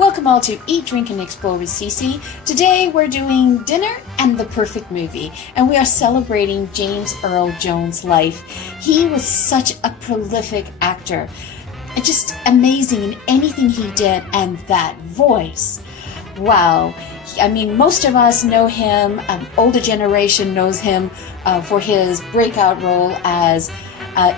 Welcome all to Eat, Drink, and Explore with Cece. Today we're doing dinner and the perfect movie, and we are celebrating James Earl Jones' life. He was such a prolific actor, just amazing in anything he did, and that voice. Wow. I mean, most of us know him, older generation knows him for his breakout role as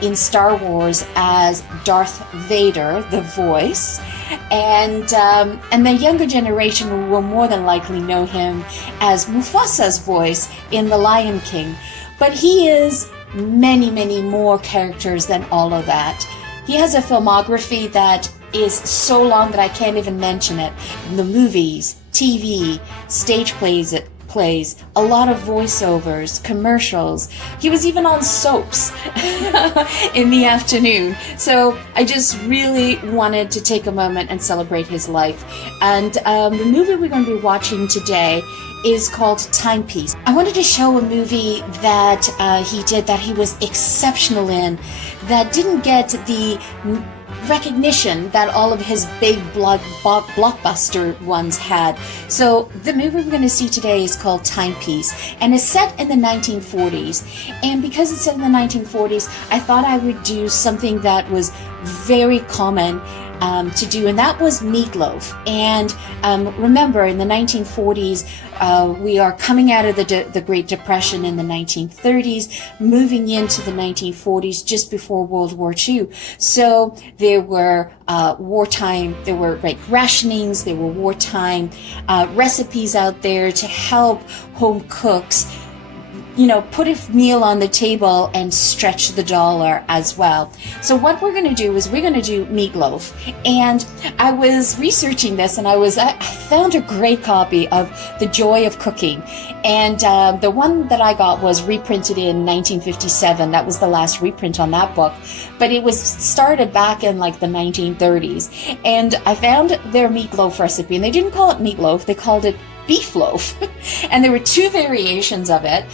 in Star Wars as Darth Vader, the voice, and the younger generation will more than likely know him as Mufusa's voice in The Lion King. But he is many, many more characters than all of that. He has a filmography that is so long that I can't even mention it. The movies, TV, stage plays, a lot of voiceovers, commercials. He was even on soaps in the afternoon. So I just really wanted to take a moment and celebrate his life. And the movie we're going to be watching today is called Timepiece. I wanted to show a movie that he did that he was exceptional in, that didn't get the recognition that all of his big blockbuster ones had. So the movie we're going to see today is called Timepiece, and it's set in the 1940s. And because it's set in the 1940s, I thought I would do something that was very common to do, and that was Meatloaf. And remember, in the 1940s, we are coming out of the Great Depression in the 1930s, moving into the 1940s, just before World War II. So there were wartime, there were rationings, there were wartime recipes out there to help home cooks, put a meal on the table and stretch the dollar as well. So what we're going to do is we're going to do meatloaf. And I was researching this, and I found a great copy of The Joy of Cooking. And the one that I got was reprinted in 1957. That was the last reprint on that book. But it was started back in like the 1930s. And I found their meatloaf recipe, and they didn't call it meatloaf, they called it beef loaf. And there were two variations of it.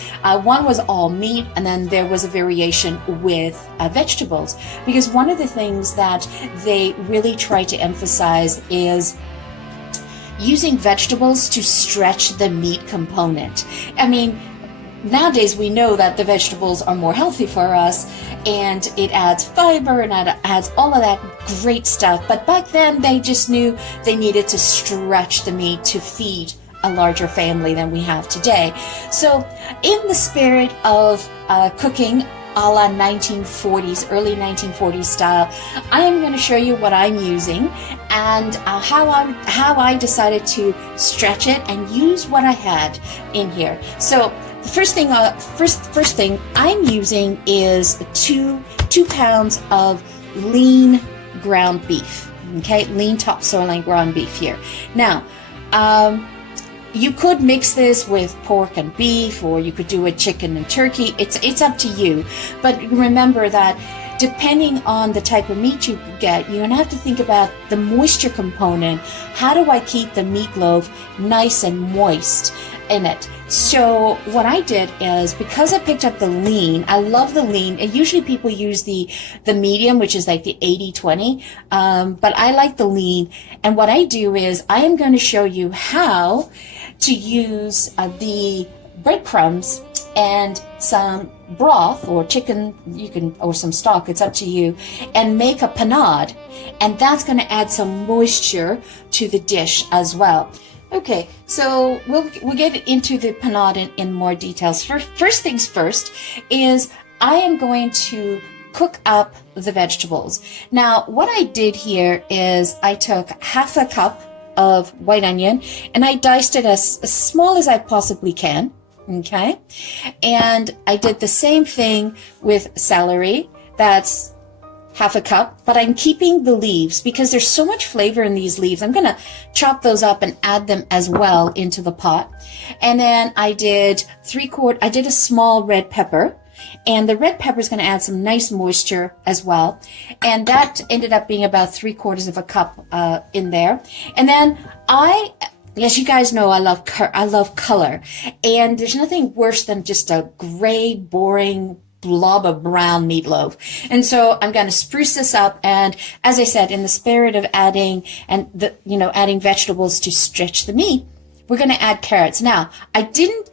One was all meat, and then there was a variation with vegetables. Because one of the things that they really try to emphasize is using vegetables to stretch the meat component. I mean, nowadays we know that the vegetables are more healthy for us, and it adds fiber and it adds all of that great stuff. But back then they just knew they needed to stretch the meat to feed a larger family than we have today. So in the spirit of cooking a la 1940s, early 1940s style, I am going to show you what I'm using and how I decided to stretch it and use what I had in here. So the first thing I'm using is two pounds of lean ground beef. Okay, lean top sirloin ground beef here. Now, you could mix this with pork and beef, or you could do it chicken and turkey. It's up to you. But remember that depending on the type of meat you get, you're going to have to think about the moisture component. How do I keep the meatloaf nice and moist in it? So what I did is, because I picked up the lean, I love the lean. Usually people use the medium, which is like the 80-20, but I like the lean. And what I do is I am going to show you how to use the breadcrumbs and some broth or chicken, or some stock, it's up to you, and make a panade. And that's going to add some moisture to the dish as well. Okay, so we'll get into the panade in more details. First things first is I am going to cook up the vegetables. Now, what I did here is I took half a cup of white onion and I diced it as small as I possibly can. Okay, and I did the same thing with celery. That's half a cup, but I'm keeping the leaves because there's so much flavor in these leaves. I'm going to chop those up and add them as well into the pot. And then I did a small red pepper, and the red pepper is going to add some nice moisture as well. And that ended up being about 3/4 of a cup in there. And then as you guys know, I love color, and there's nothing worse than just a gray, boring blob of brown meatloaf. And so I'm going to spruce this up. And as I said, in the spirit of adding adding vegetables to stretch the meat, we're going to add carrots. Now, I didn't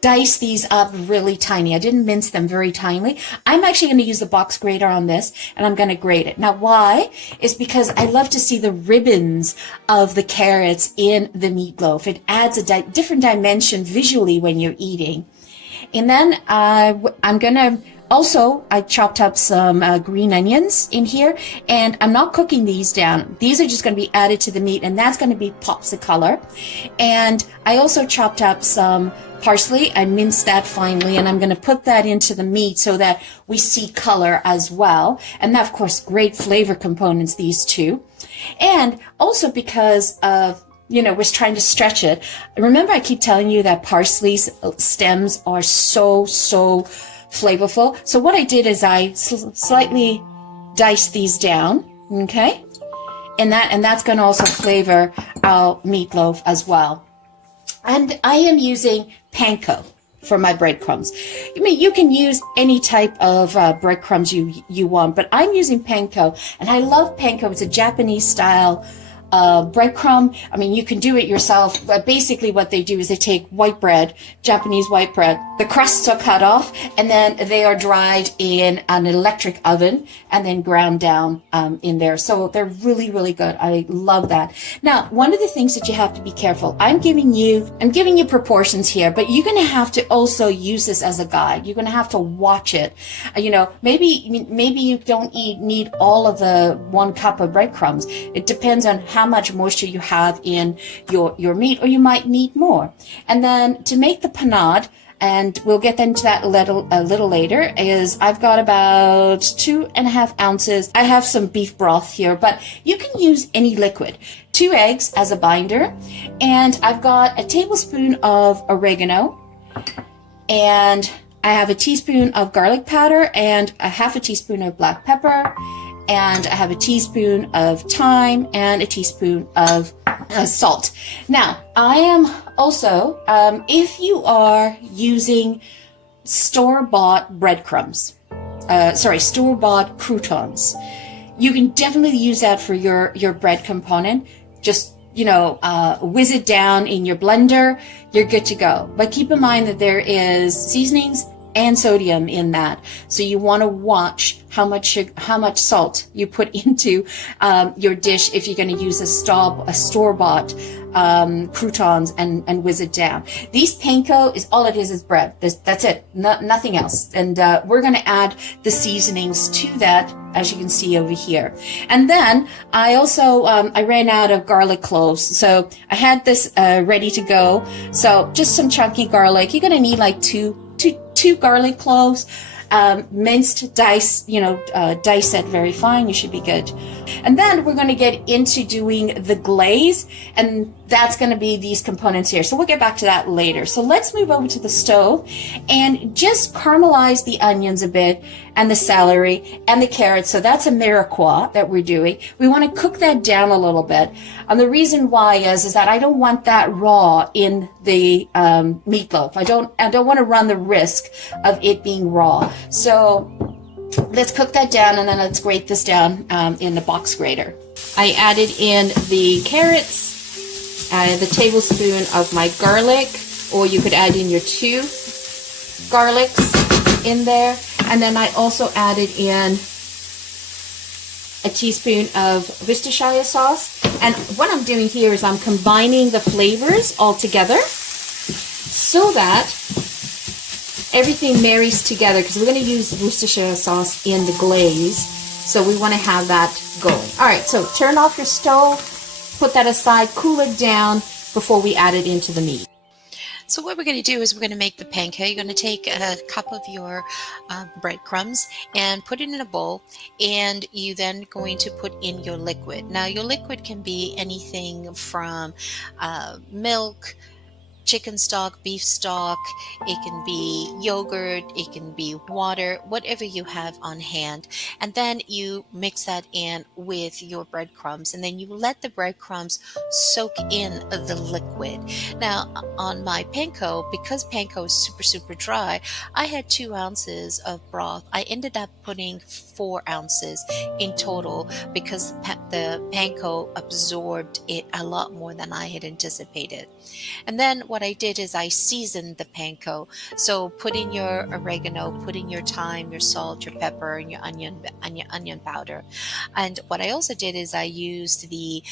dice these up really tiny. I didn't mince them very tiny. I'm actually going to use the box grater on this, and I'm going to grate it. Now, why? Is because I love to see the ribbons of the carrots in the meatloaf. It adds a different dimension visually when you're eating. And then I'm going to also, I chopped up some green onions in here, and I'm not cooking these down. These are just going to be added to the meat, and that's going to be pops of color. And I also chopped up some parsley. I minced that finely, and I'm going to put that into the meat so that we see color as well. And that, of course, great flavor components, these two. And also because of was trying to stretch it. Remember, I keep telling you that parsley's stems are so flavorful. So what I did is I slightly diced these down, okay? And that's going to also flavor our meatloaf as well. And I am using panko for my breadcrumbs. I mean, you can use any type of breadcrumbs you want, but I'm using panko, and I love panko. It's a Japanese style breadcrumb. I mean, you can do it yourself, but basically what they do is they take white bread, Japanese white bread, the crusts are cut off, and then they are dried in an electric oven and then ground down in there. So they're really good. I love that. Now, one of the things that you have to be careful, I'm giving you proportions here, but you're going to have to also use this as a guide. You're going to have to watch it. Maybe you don't need all of the 1 cup of breadcrumbs. It depends on how much moisture you have in your meat, or you might need more. And then to make the panade, and we'll get into that a little later, is I've got about 2.5 ounces. I have some beef broth here, but you can use any liquid. 2 eggs as a binder, and I've got a tablespoon of oregano, and I have a teaspoon of garlic powder and a half a teaspoon of black pepper, and I have a teaspoon of thyme and a teaspoon of salt. Now, I am also, if you are using store-bought breadcrumbs, store-bought croutons, you can definitely use that for your bread component. Just, whiz it down in your blender, you're good to go. But keep in mind that there is seasonings and sodium in that. So you want to watch how much salt you put into your dish if you're going to use a store-bought croutons and whiz it down. These panko is all it is bread. That's it. Nothing else. And we're going to add the seasonings to that, as you can see over here. And then I also I ran out of garlic cloves, so I had this ready to go. So just some chunky garlic. You're going to need like two garlic cloves, minced, dice it very fine. You should be good. And then we're going to get into doing the glaze, and that's going to be these components here. So we'll get back to that later. So let's move over to the stove and just caramelize the onions a bit, and the celery and the carrots. So that's a mirepoix that we're doing. We want to cook that down a little bit. And the reason why is that I don't want that raw in the meatloaf. I don't want to run the risk of it being raw. So let's cook that down, and then let's grate this down in the box grater. I added in the carrots, the tablespoon of my garlic, or you could add in your 2 garlics in there. And then I also added in a teaspoon of Worcestershire sauce. And what I'm doing here is I'm combining the flavors all together so that everything marries together, because we're going to use Worcestershire sauce in the glaze. So we want to have that going. All right, so turn off your stove, put that aside, cool it down before we add it into the meat. So what we're going to do is we're going to make the panko. You're going to take a cup of your breadcrumbs and put it in a bowl, and you then going to put in your liquid. Now your liquid can be anything from milk, chicken stock, beef stock, it can be yogurt, it can be water, whatever you have on hand. And then you mix that in with your breadcrumbs, and then you let the breadcrumbs soak in the liquid. Now, on my panko, because panko is super, super dry, I had 2 ounces of broth. I ended up putting 4 ounces in total because the panko absorbed it a lot more than I had anticipated. And then what I did is I seasoned the panko. So put in your oregano, put in your thyme, your salt, your pepper, and your onion powder. And what I also did is I used the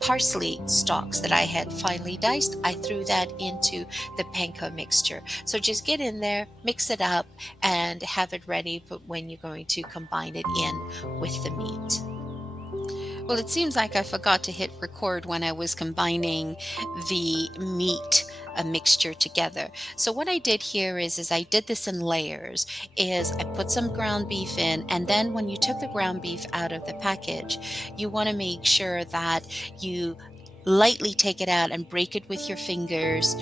parsley stalks that I had finely diced. I threw that into the panko mixture. So just get in there, mix it up, and have it ready for when you're going to combine it in with the meat. Well, it seems like I forgot to hit record when I was combining the meat mixture together. So what I did here is I did this in layers. Is I put some ground beef in, and then when you took the ground beef out of the package, you want to make sure that you lightly take it out and break it with your fingers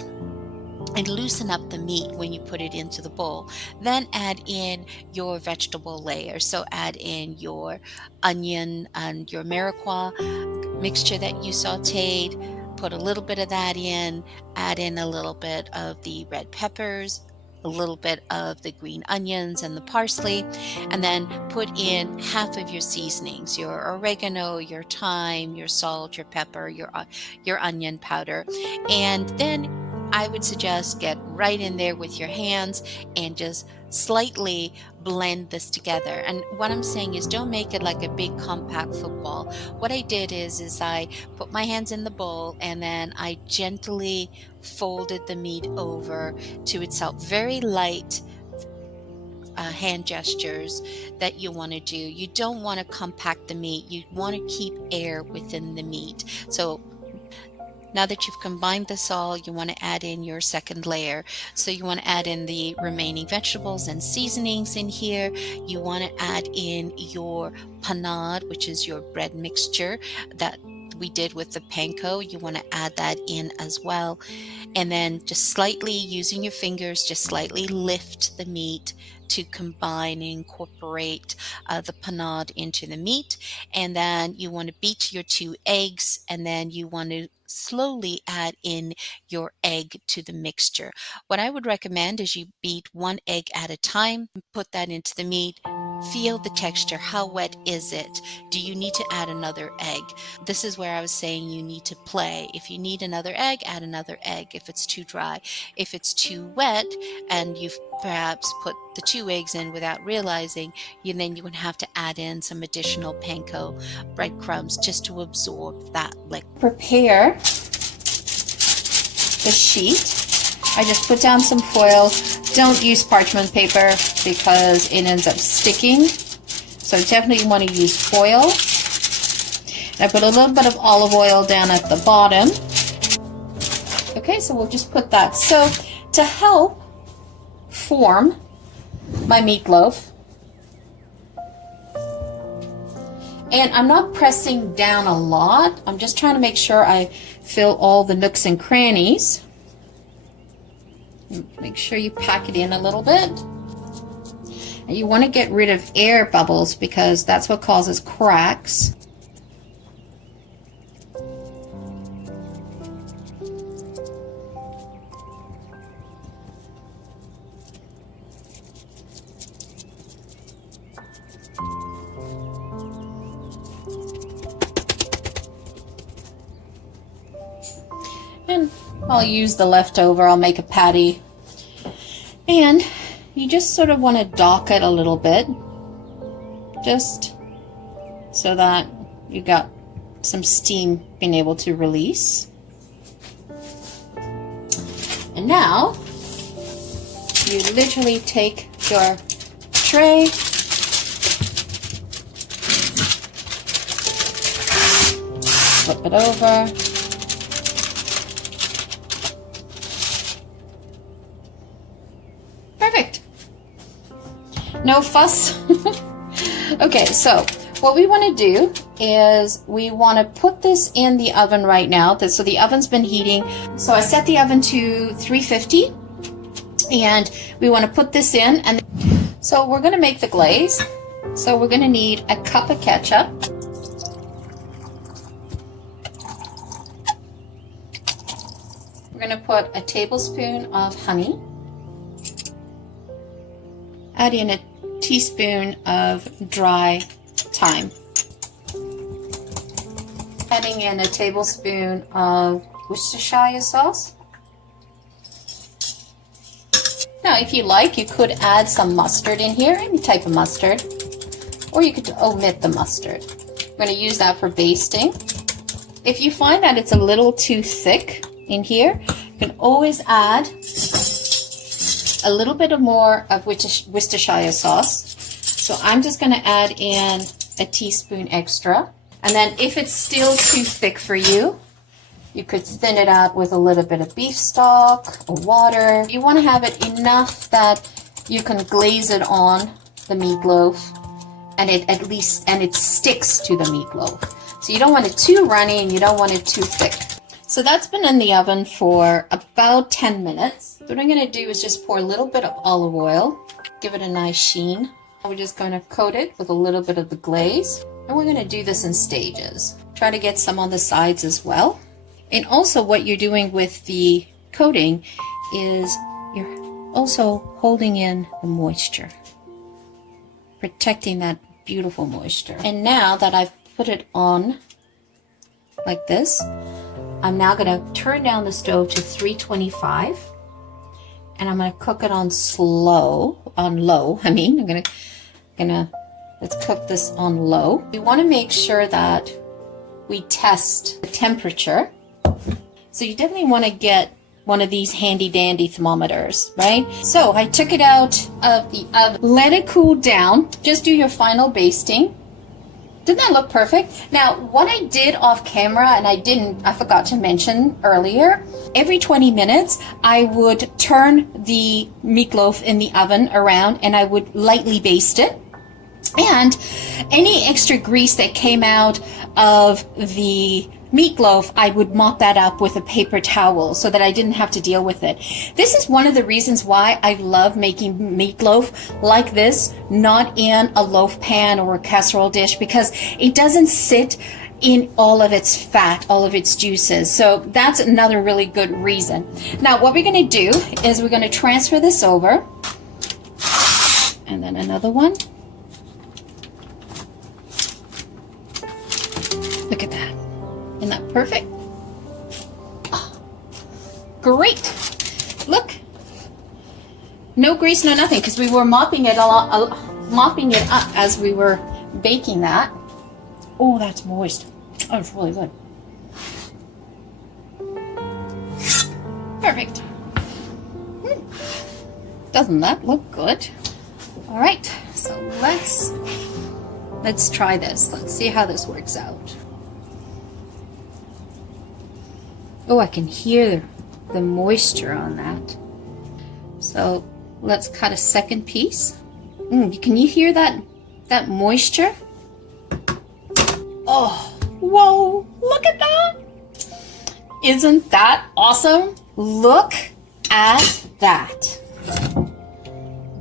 and loosen up the meat when you put it into the bowl. Then add in your vegetable layer. So add in your onion and your mirepoix mixture that you sauteed. Put a little bit of that in. Add in a little bit of the red peppers, a little bit of the green onions and the parsley, and then put in half of your seasonings, your oregano, your thyme, your salt, your pepper, your onion powder. And then I would suggest get right in there with your hands and just slightly blend this together. And what I'm saying is don't make it like a big compact football. What I did is I put my hands in the bowl and then I gently folded the meat over to itself. Very light hand gestures that you want to do. You don't want to compact the meat. You want to keep air within the meat. So now that you've combined this all, you want to add in your second layer. So you want to add in the remaining vegetables and seasonings in here. You want to add in your panade, which is your bread mixture that we did with the panko. You want to add that in as well. And then just slightly using your fingers, just slightly lift the meat to combine and incorporate the panade into the meat. And then you want to beat your 2 eggs, and then you want to slowly add in your egg to the mixture. What I would recommend is you beat 1 egg at a time, put that into the meat. Feel the texture. How wet is it? Do you need to add another egg? This is where I was saying you need to play. If you need another egg, add another egg. If it's too dry, if it's too wet, and you've perhaps put the 2 eggs in without realizing, then you would have to add in some additional panko breadcrumbs just to absorb that liquid. Prepare the sheet. I just put down some foil. Don't use parchment paper because it ends up sticking. So definitely want to use foil. And I put a little bit of olive oil down at the bottom. Okay, so we'll just put that. So to help form my meatloaf, and I'm not pressing down a lot. I'm just trying to make sure I fill all the nooks and crannies. Make sure you pack it in a little bit. And you want to get rid of air bubbles because that's what causes cracks. And I'll use the leftover. I'll make a patty. And you just sort of want to dock it a little bit, just so that you got some steam being able to release. And now you literally take your tray, flip it over, perfect. No fuss. Okay, so what we want to do is we want to put this in the oven right now. So the oven's been heating. So I set the oven to 350 and we want to put this in. And so we're going to make the glaze. So we're going to need a cup of ketchup. We're going to put a tablespoon of honey. Add in a teaspoon of dry thyme. Adding in a tablespoon of Worcestershire sauce. Now, if you like, you could add some mustard in here, any type of mustard, or you could omit the mustard. We're going to use that for basting. If you find that it's a little too thick in here, you can always add a little bit more of Worcestershire sauce. So I'm just going to add in a teaspoon extra. And then if it's still too thick for you, you could thin it out with a little bit of beef stock or water. You want to have it enough that you can glaze it on the meatloaf and it sticks to the meatloaf. So you don't want it too runny and you don't want it too thick. So that's been in the oven for about 10 minutes. So what I'm going to do is just pour a little bit of olive oil, give it a nice sheen. We're just going to coat it with a little bit of the glaze. And we're going to do this in stages. Try to get some on the sides as well. And also what you're doing with the coating is you're also holding in the moisture, protecting that beautiful moisture. And now that I've put it on like this, I'm now going to turn down the stove to 325 and I'm going to cook it on low. Let's cook this on low. We want to make sure that we test the temperature. So you definitely want to get one of these handy dandy thermometers, right? So I took it out of the oven, let it cool down, just do your final basting. Didn't that look perfect? Now, what I did off camera, and I forgot to mention earlier, every 20 minutes, I would turn the meatloaf in the oven around and I would lightly baste it. And any extra grease that came out of the meatloaf, I would mop that up with a paper towel so that I didn't have to deal with it. This is one of the reasons why I love making meatloaf like this, not in a loaf pan or a casserole dish, because it doesn't sit in all of its fat, all of its juices. So that's another really good reason. Now what we're going to do is we're going to transfer this over, and then another one. Look at that. Isn't that perfect? Oh, great. Look. No grease, no nothing, because we were mopping it up as we were baking that. Oh, that's moist. Oh, it's really good. Perfect. Doesn't that look good? All right, so let's try this. Let's see how this works out. Oh, I can hear the moisture on that. So let's cut a second piece. Can you hear that moisture? Oh, whoa, look at that. Isn't that awesome? Look at that.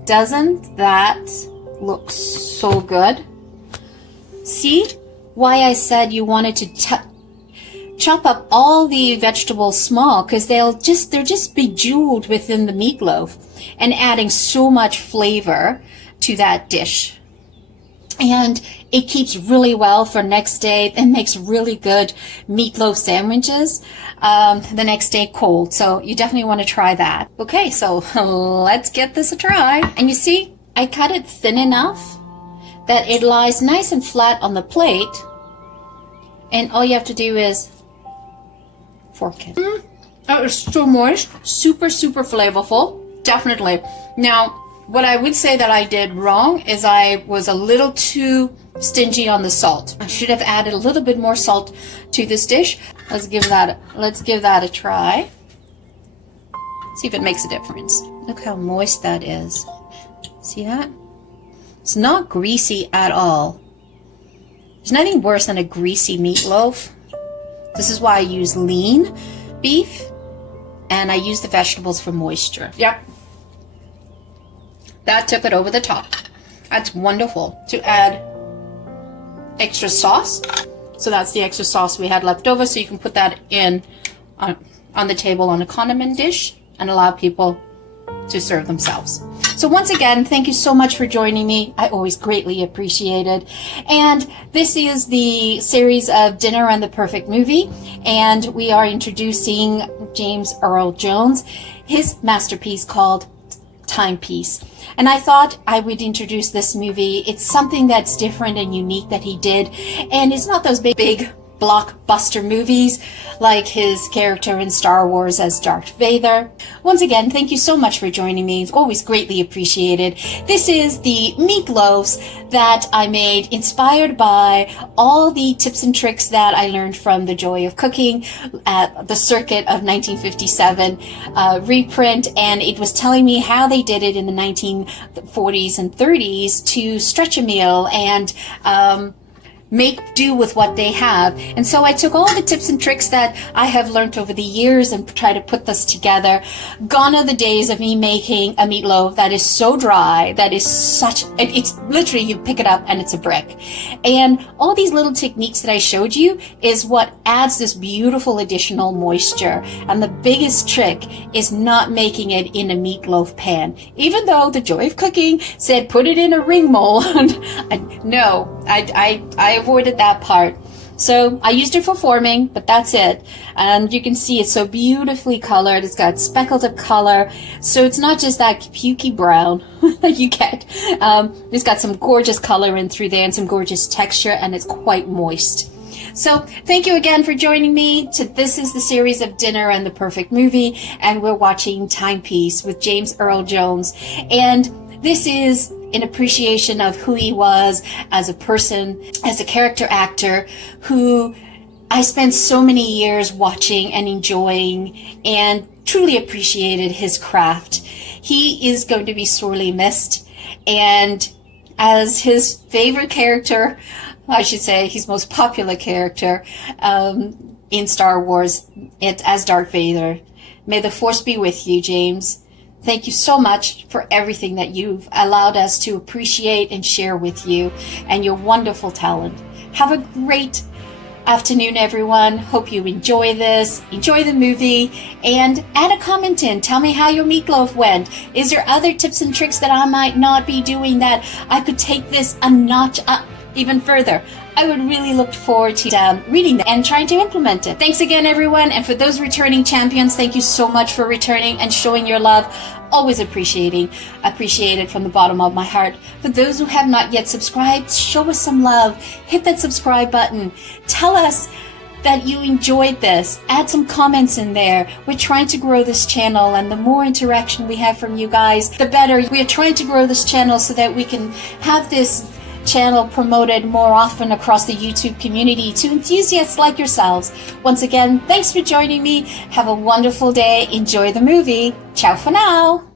Doesn't that look so good? See why I said you wanted to chop up all the vegetables small, because they're just bejeweled within the meatloaf and adding so much flavor to that dish. And it keeps really well for next day and makes really good meatloaf sandwiches the next day cold. So you definitely want to try that. Okay, so let's get this a try. And you see, I cut it thin enough that it lies nice and flat on the plate. And all you have to do is fork it. That is so moist. Super, super flavorful. Definitely. Now, what I would say that I did wrong is I was a little too stingy on the salt. I should have added a little bit more salt to this dish. Let's give that a try. See if it makes a difference. Look how moist that is. See that? It's not greasy at all. There's nothing worse than a greasy meatloaf. This is why I use lean beef, and I use the vegetables for moisture. Yep. That took it over the top. That's wonderful. To add extra sauce. So that's the extra sauce we had left over. So you can put that in on the table on a condiment dish and allow people to serve themselves. So once again, thank you so much for joining me. I always greatly appreciate it. And this is the series of Dinner and the Perfect Movie. And we are introducing James Earl Jones, his masterpiece called Timepiece. And I thought I would introduce this movie. It's something that's different and unique that he did. And it's not those big blockbuster movies like his character in Star Wars as Darth Vader. Once again, thank you so much for joining me. It's always greatly appreciated. This is the meatloaves that I made, inspired by all the tips and tricks that I learned from The Joy of Cooking at the circuit of 1957 reprint, and it was telling me how they did it in the 1940s and 30s to stretch a meal and make do with what they have. And so I took all the tips and tricks that I have learned over the years and try to put this together. Gone are the days of me making a meatloaf that is so dry, that is it's literally you pick it up and it's a brick. And all these little techniques that I showed you is what adds this beautiful additional moisture. And the biggest trick is not making it in a meatloaf pan. Even though The Joy of Cooking said put it in a ring mold, no, I avoided that part. So I used it for forming, but that's it. And you can see it's so beautifully colored. It's got speckled up color. So it's not just that pukey brown that you get. It's got some gorgeous color in through there and some gorgeous texture, and it's quite moist. So thank you again for joining me. This is the series of Dinner and the Perfect Movie, and we're watching Timepiece with James Earl Jones. And this is in appreciation of who he was as a person, as a character actor, who I spent so many years watching and enjoying and truly appreciated his craft. He is going to be sorely missed, and as his favorite character, I should say his most popular character in Star Wars, as Darth Vader. May the Force be with you, James. Thank you so much for everything that you've allowed us to appreciate and share with you and your wonderful talent. Have a great afternoon, everyone. Hope you enjoy this, enjoy the movie, and add a comment in. Tell me how your meatloaf went. Is there other tips and tricks that I might not be doing that I could take this a notch up even further? I would really look forward to reading that and trying to implement it. Thanks again, everyone. And for those returning champions, thank you so much for returning and showing your love. Always appreciate it from the bottom of my heart. For those who have not yet subscribed, show us some love. Hit that subscribe button. Tell us that you enjoyed this. Add some comments in there. We're trying to grow this channel, and the more interaction we have from you guys, the better. We are trying to grow this channel so that we can have this channel promoted more often across the YouTube community to enthusiasts like yourselves. Once again, thanks for joining me. Have a wonderful day. Enjoy the movie. Ciao for now.